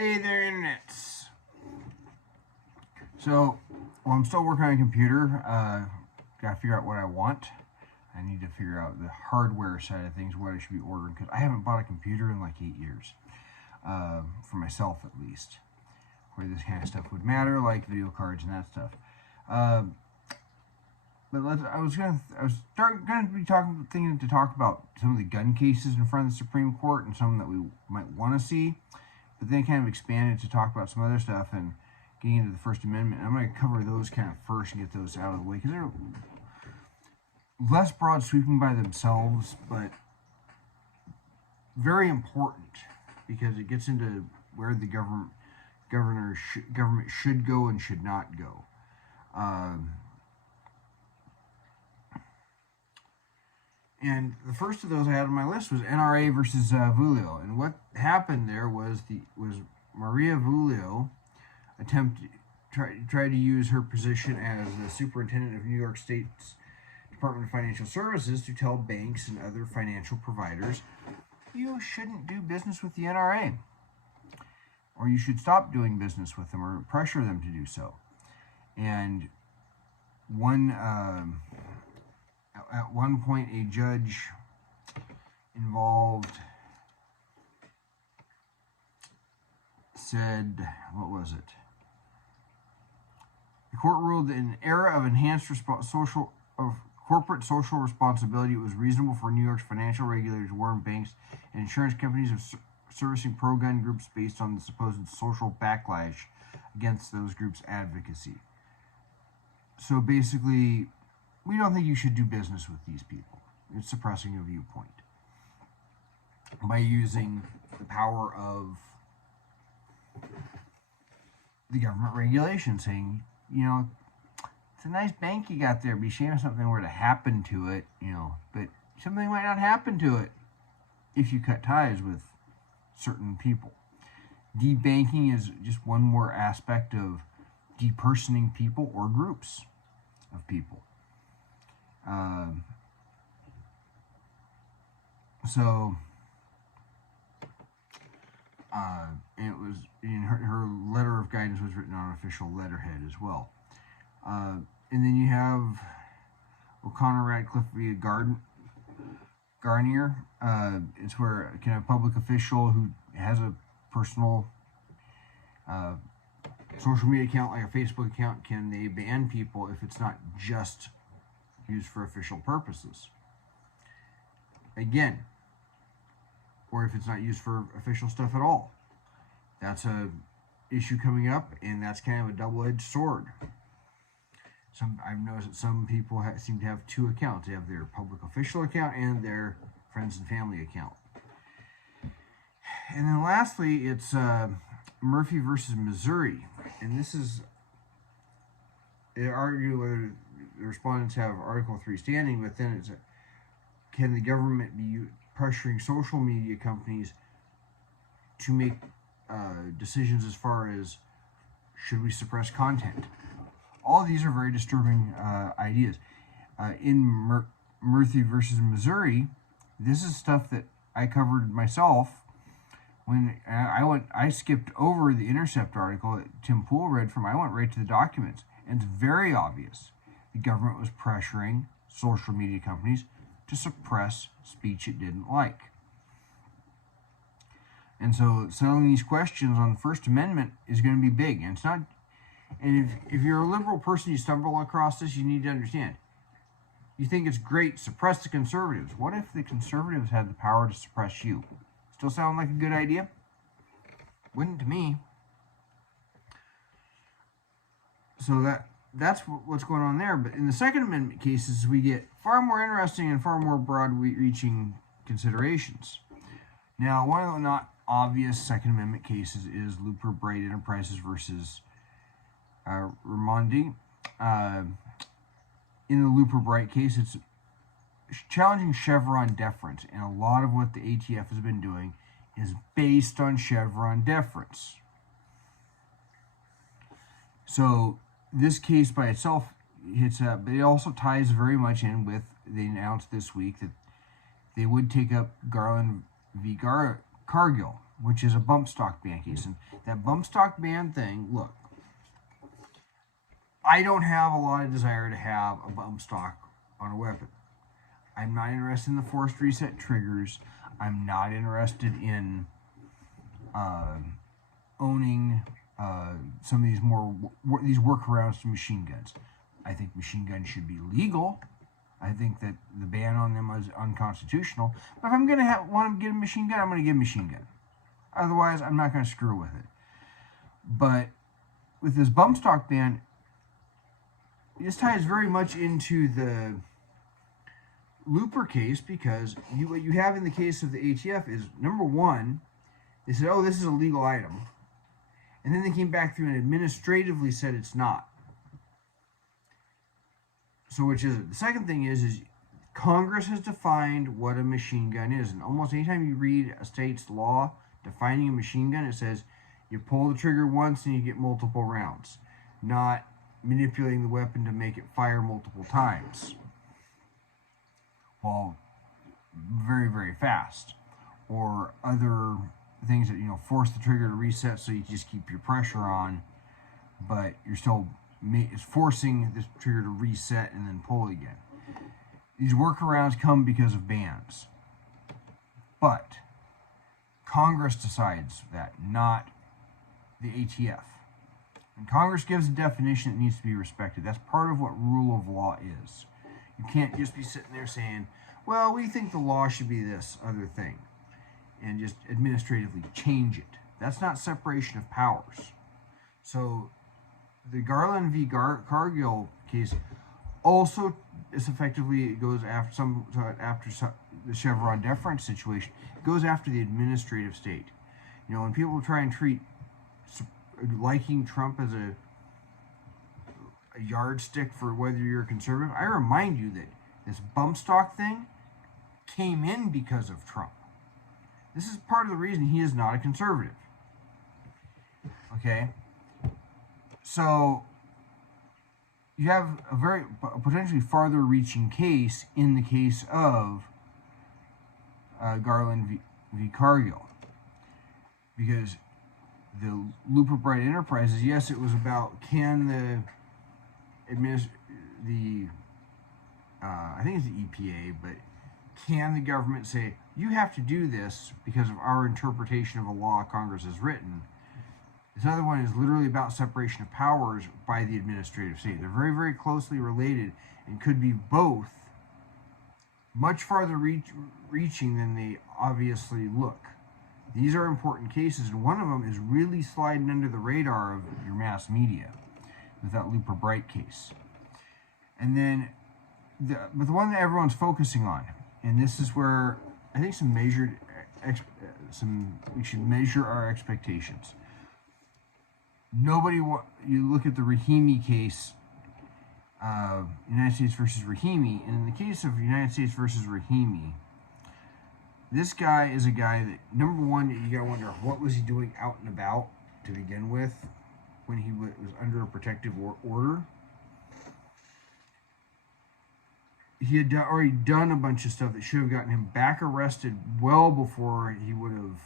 Hey there, internets. So, well, I'm still working on a computer. Gotta figure out what I want. I need to figure out the hardware side of things, what I should be ordering, because I haven't bought a computer in like 8 years. For myself, at least. Where this kind of stuff would matter, like video cards and that stuff. But I was going to be thinking to talk about some of the gun cases in front of the Supreme Court and some that we might want to see. But then kind of expanded to talk about some other stuff and getting into the First Amendment. I'm going to cover those kind of first and get those out of the way because they're less broad sweeping by themselves, but very important because it gets into where the government should go and should not go. And the first of those I had on my list was NRA versus Vulio. And what happened there was Maria Vulio tried to use her position as the superintendent of New York State's Department of Financial Services to tell banks and other financial providers, you shouldn't do business with the NRA, or you should stop doing business with them, or pressure them to do so. And at one point, a judge involved said, what was it? The court ruled that in an era of enhanced corporate social responsibility, it was reasonable for New York's financial regulators to warn banks and insurance companies of servicing pro-gun groups based on the supposed social backlash against those groups' advocacy. So basically, we don't think you should do business with these people. It's suppressing a viewpoint by using the power of the government regulation, saying, you know, it's a nice bank you got there. Be ashamed if something were to happen to it, you know, but something might not happen to it if you cut ties with certain people. Debanking is just one more aspect of depersoning people or groups of people. It was in her letter of guidance was written on official letterhead as well. And then you have O'Connor Radcliffe v. Garnier. It's where a public official who has a personal social media account, like a Facebook account, can they ban people if it's not just used for official purposes? Again, or if it's not used for official stuff at all. That's a issue coming up, and that's kind of a double-edged sword. I've noticed that some people seem to have two accounts. They have their public official account and their friends and family account. And then lastly, it's Murphy versus Missouri. And this is, they argue whether the respondents have Article 3 standing, but then it's can the government be pressuring social media companies to make decisions as far as should we suppress content? All of these are very disturbing ideas. In Murphy versus Missouri, this is stuff that I covered myself when I skipped over the Intercept article that Tim Pool read from. I went right to the documents, and it's very obvious the government was pressuring social media companies to suppress speech it didn't like. And so settling these questions on the First Amendment is going to be big. And it's not. And if you're a liberal person, you stumble across this, you need to understand. You think it's great, suppress the conservatives. What if the conservatives had the power to suppress you? Still sound like a good idea? Wouldn't to me. So that's what's going on there. But in the Second Amendment cases, we get far more interesting and far more broad-reaching considerations. Now, one of the not obvious Second Amendment cases is Looper Bright Enterprises versus Raimondi. In the Looper Bright case, it's challenging Chevron deference, and a lot of what the ATF has been doing is based on Chevron deference. So this case by itself hits up, but it also ties very much in with, they announced this week that they would take up Garland v. Cargill, which is a bump stock ban case. And that bump stock ban thing, look, I don't have a lot of desire to have a bump stock on a weapon. I'm not interested in the forced reset triggers. I'm not interested in owning some of these these workarounds to machine guns. I think machine guns should be legal. I think that the ban on them is unconstitutional. But if I'm going to want to get a machine gun, I'm going to get a machine gun. Otherwise, I'm not going to screw with it. But with this bump stock ban, this ties very much into the Looper case, because what you have in the case of the ATF is, number one, they said, oh, this is a legal item. And then they came back through and administratively said it's not. So which is it? The second thing is Congress has defined what a machine gun is. And almost anytime you read a state's law defining a machine gun, it says you pull the trigger once and you get multiple rounds, not manipulating the weapon to make it fire multiple times. Well, very, very fast. Or other things that, force the trigger to reset so you just keep your pressure on, but you're still forcing the trigger to reset and then pull again. These workarounds come because of bans. But Congress decides that, not the ATF. And Congress gives a definition that needs to be respected. That's part of what rule of law is. You can't just be sitting there saying, well, we think the law should be this other thing, and just administratively change it. That's not separation of powers. So the Garland v. Cargill case also is effectively, it goes after the Chevron deference situation. It goes after the administrative state. When people try and treat liking Trump as a yardstick for whether you're a conservative, I remind you that this bump stock thing came in because of Trump. This is part of the reason he is not a conservative. Okay? So you have a potentially farther reaching case in the case of Garland v. Cargill. Because the Looper Bright Enterprises, yes, it was about I think it's the EPA, but can the government say, you have to do this because of our interpretation of a law Congress has written? This other one is literally about separation of powers by the administrative state. They're very, very closely related and could be both much farther reaching than they obviously look. These are important cases, and one of them is really sliding under the radar of your mass media with that Looper Bright case. And then, but the one that everyone's focusing on, and this is where I think we should measure our expectations. You look at the Rahimi case, United States versus Rahimi, and in the case of United States versus Rahimi, this guy is a guy that, number one, you gotta wonder, what was he doing out and about to begin with when he was under a protective order? He had already done a bunch of stuff that should have gotten him back arrested well before he would have,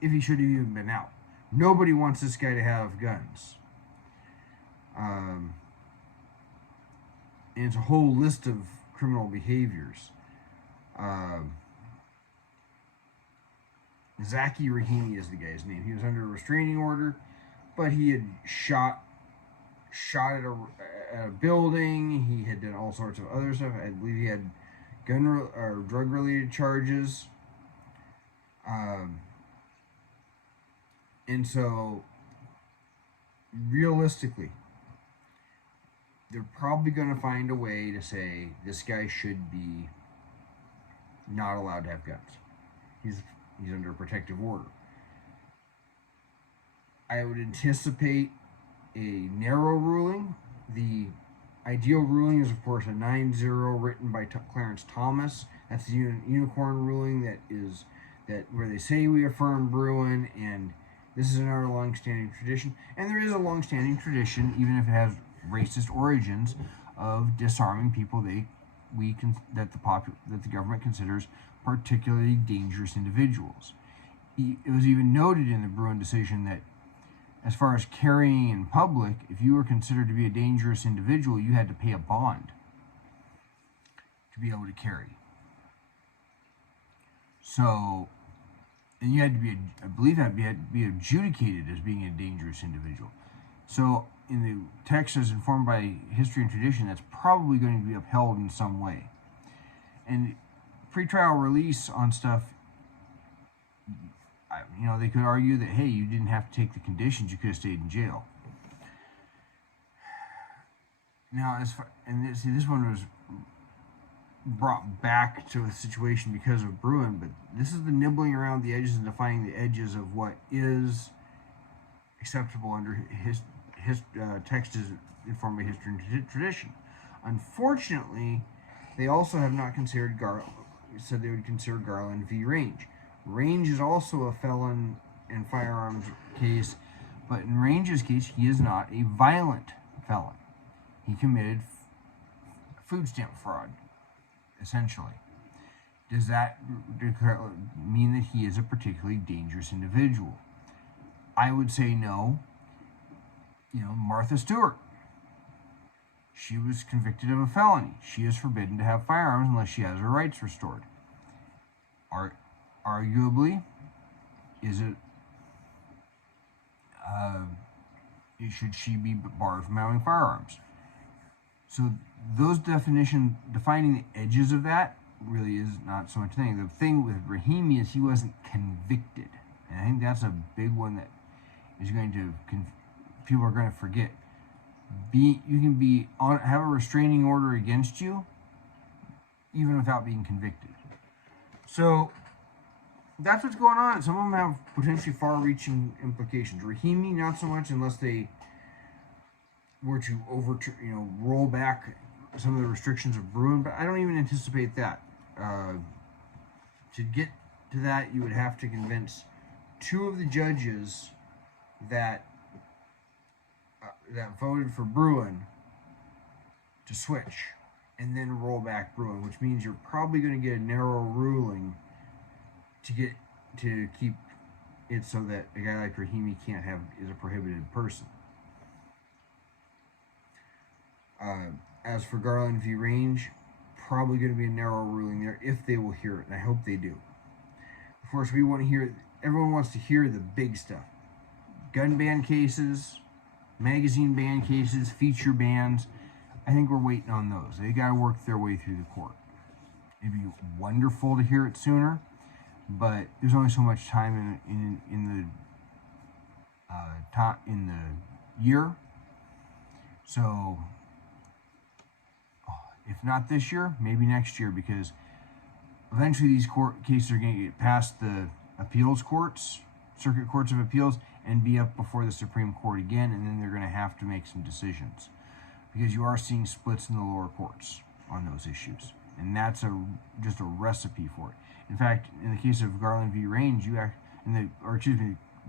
if he should have even been out. Nobody wants this guy to have guns. And it's a whole list of criminal behaviors. Zaki Rahimi is the guy's name. He was under a restraining order, but he had shot at a building. He had done all sorts of other stuff. I believe he had gun or drug-related charges. And so, realistically, they're probably going to find a way to say this guy should be not allowed to have guns. He's under a protective order. I would anticipate a narrow ruling. The ideal ruling is, of course, a 9-0 written by Clarence Thomas. That's the unicorn ruling where they say we affirm Bruin, and this is another long-standing tradition. And there is a long-standing tradition, even if it has racist origins, of disarming people that the government considers particularly dangerous individuals. it was even noted in the Bruin decision that as far as carrying in public, if you were considered to be a dangerous individual, you had to pay a bond to be able to carry. So, and you had to be, I believe, had to be adjudicated as being a dangerous individual. So, in the text as informed by history and tradition, that's probably going to be upheld in some way. And pretrial release on stuff, you know, they could argue that, hey, you didn't have to take the conditions, you could have stayed in jail. Now, this one was brought back to a situation because of Bruin, but this is the nibbling around the edges and defining the edges of what is acceptable under text is informed by history and tradition. Unfortunately, they also have not considered said they would consider Garland v. Range. Range is also a felon and firearms case, but in Range's case, he is not a violent felon. He committed food stamp fraud, essentially. Does that mean that he is a particularly dangerous individual? I would say no. You know, Martha Stewart, she was convicted of a felony. She is forbidden to have firearms unless she has her rights restored. Arguably, should she be barred from having firearms? So those defining the edges of that really is not so much a thing. The thing with Rahimi is he wasn't convicted, and I think that's a big one that is going to people are going to forget. You can have a restraining order against you even without being convicted. So that's what's going on. Some of them have potentially far-reaching implications. Rahimi, not so much, unless they were to roll back some of the restrictions of Bruin. But I don't even anticipate that. To get to that, you would have to convince two of the judges that voted for Bruin to switch, and then roll back Bruin, which means you're probably going to get a narrow ruling to keep it so that a guy like Rahimi is a prohibited person. As for Garland v. Range, probably going to be a narrow ruling there if they will hear it, and I hope they do. Of course, everyone wants to hear the big stuff. Gun ban cases, magazine ban cases, feature bans. I think we're waiting on those. They got to work their way through the court. It'd be wonderful to hear it sooner, but there's only so much time in the year. So if not this year, maybe next year, because eventually these court cases are going to get past the appeals courts, circuit courts of appeals, and be up before the Supreme Court again, and then they're going to have to make some decisions, because you are seeing splits in the lower courts on those issues, and that's just a recipe for it. In fact, in the case of Garland v. Range,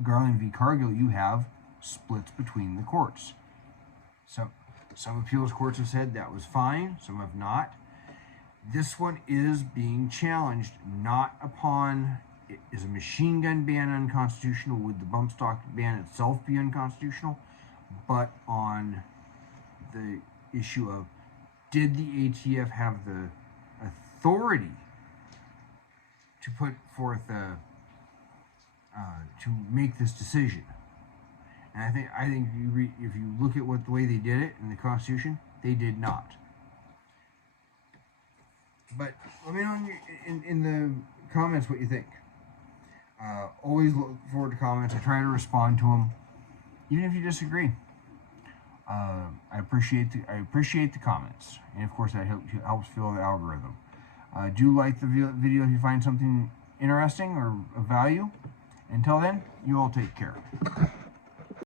Garland v. Cargill, you have splits between the courts. So some appeals courts have said that was fine, some have not. This one is being challenged not upon, is a machine gun ban unconstitutional? Would the bump stock ban itself be unconstitutional? But on the issue of, did the ATF have the authority to put forth to make this decision? And I think if you look at the way they did it in the Constitution, they did not. But let me know in the comments what you think. Always look forward to comments. I try to respond to them, even if you disagree. I appreciate the comments, and of course that helps fill the algorithm. Do like the video if you find something interesting or of value. Until then, you all take care.